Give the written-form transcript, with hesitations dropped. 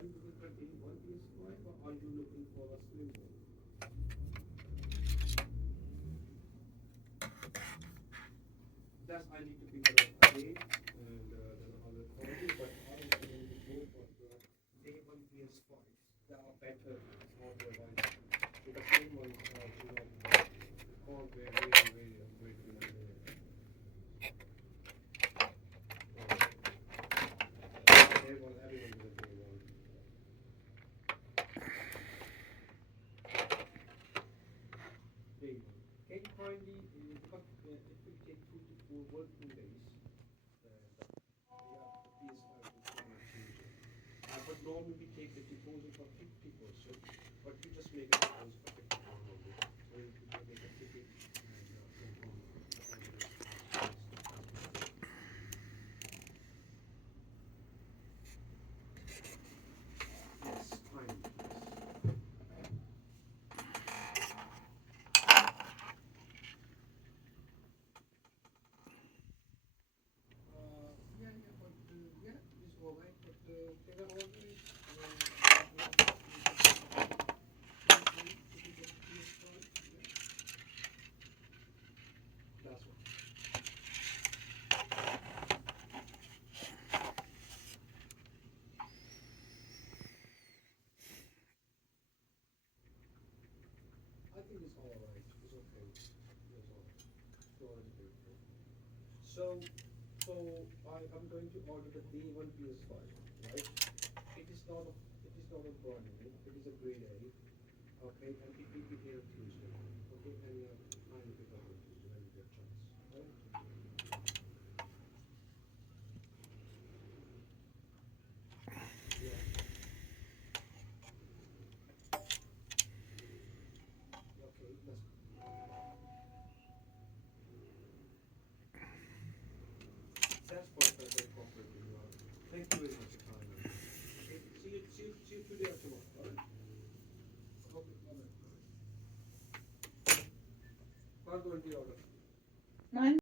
Are you looking for a one PS5 or are you looking for a slim one? That's I need to figure out again, and then I will call you. But I am going to go for the day one PS5. They are better hardware wise. With the same ones, the call were very good. Everyone will day one. Day one. Can you kindly, because it will take 2 to 4 working days. The PS5 will come and change it. But normally we take the deposit of 50%, but you just make a deposit of 50% only. So you can make a ticket and yes, fine. Yeah, but yeah, it's all right. But there are always that's what. I think it's all right. It's okay. It's all right. It's already paid for. So, so I'm going to order the day one PS5, right? It is not a it is not a brand new. It is a grade A. Okay, and it will be here Tuesday. Okay, and finally pick up on Tuesday when you get chance. Right? Yeah. Okay, that's perfect. Very cooperative you are. Thank you very much for your time. Man. Okay, see you today or tomorrow. All right? Okay, all right. Can't go into the order. Nine